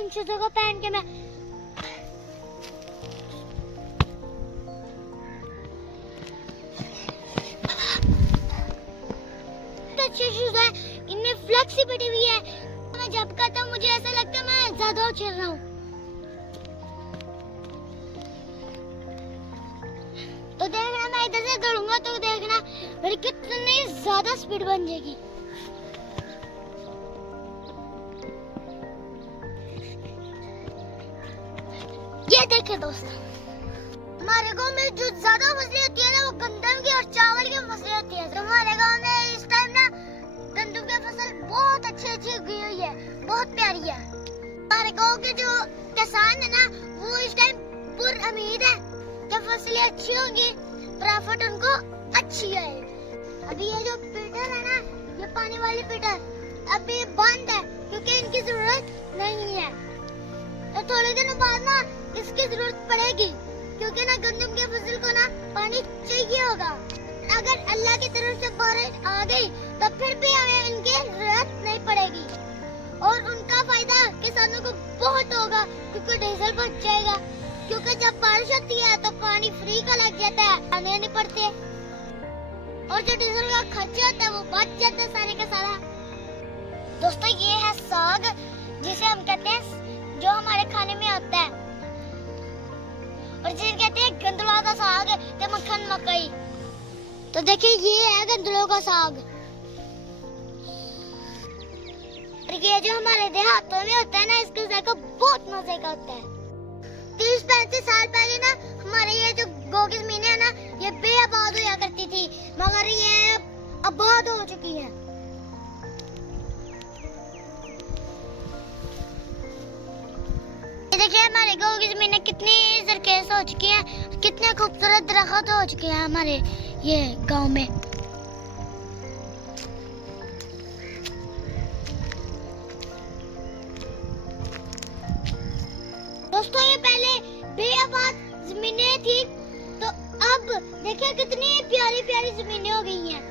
इन चीजों को पहन के मैं अच्छे शूज है, इनमें फ्लेक्सिबिलिटी भी है। मैं जब करता हूँ मुझे ऐसा लगता है मैं ज्यादा उछल रहा हूँ। तो देखना मैं इधर से दौड़ूंगा तो देखना मेरी कितनी ज्यादा स्पीड बन जाएगी। ये देखे दोस्तों, हमारे गांव में जो ज्यादा फसलें होती है ना वो गंदम की और चावल की फसलें होती है। तो हमारे गांव में इस टाइम ना गंदम की फसल बहुत अच्छी उगी हुई है, बहुत प्यारी है। हमारे गांव के जो किसान है ना वो इस टाइम पूरी उम्मीद है कि फसलें अच्छी होंगी, प्रॉफिट उनको अच्छी है। अभी ये जो पीटर है ना, ये पानी वाली पीटर अभी बंद है क्योंकि इनकी जरूरत नहीं है। तो थोड़े दिनों बाद ना इसकी जरूरत पड़ेगी क्योंकि ना गंदम की फसल को ना पानी चाहिए होगा। अगर अल्लाह की तरफ से बारिश आ गई तो फिर भी हमें इनकी जरूरत नहीं पड़ेगी और उनका फायदा किसानों को बहुत होगा क्योंकि डीजल बच जाएगा। क्योंकि जब बारिश होती है तो पानी फ्री का लग जाता है, आने नहीं पड़ते और जो डीजल का खर्चा होता है वो बच जाता है सारे का सारा। दोस्तों ये है साग जिसे हम कहते हैं जो हमारे खाने में आता है और जिसे कहते हैं गंदलों का साग ते मक्खन मकई। तो देखिए ये है गंदलों का साग और ये जो हमारे देहातों में होता है ना इसके जायका बहुत मजे का होता है। 30-35 साल पहले ना हमारे ये जो गाँव की जमीनें है ना ये बेआबाद हुआ करती थी मगर ये आबाद हो चुकी है। देखिए हमारे गाँव की जमीनें कितनी सरखेज हो चुकी हैं, कितने खूबसूरत दरख्त हो चुके हैं हमारे ये गांव में। दोस्तों ये पहले बेआबाद जमीनें थी तो अब देखिए कितनी प्यारी प्यारी जमीनें हो गई हैं।